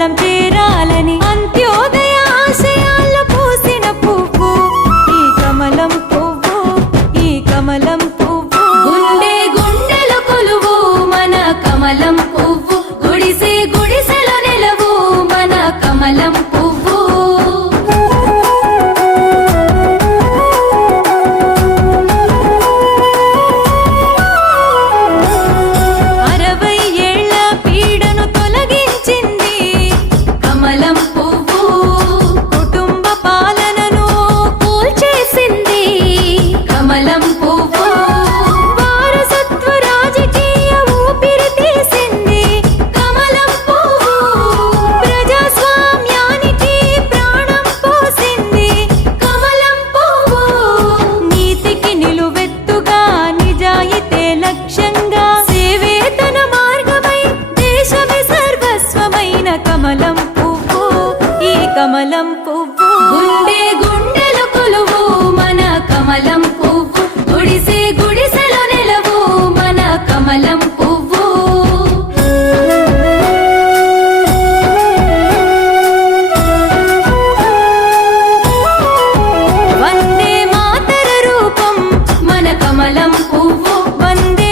కాలం చేరాలని అంత్యోదయ ఆశయాల్లో పూసిన పువ్వు. ఈ కమలం పువ్వు ఈ కమలం పువ్వు. గుండె గుండెల కొలువు మన కమలం పువ్వు. గుడిసె గుడిసెల నెలవు మన కమలం పువ్వు. లక్ష్యంగా సేవేతన మార్గమై దేశమే సర్వస్వమైన కమలం పువ్వు. ఈ కమలం పువ్వు. గుండె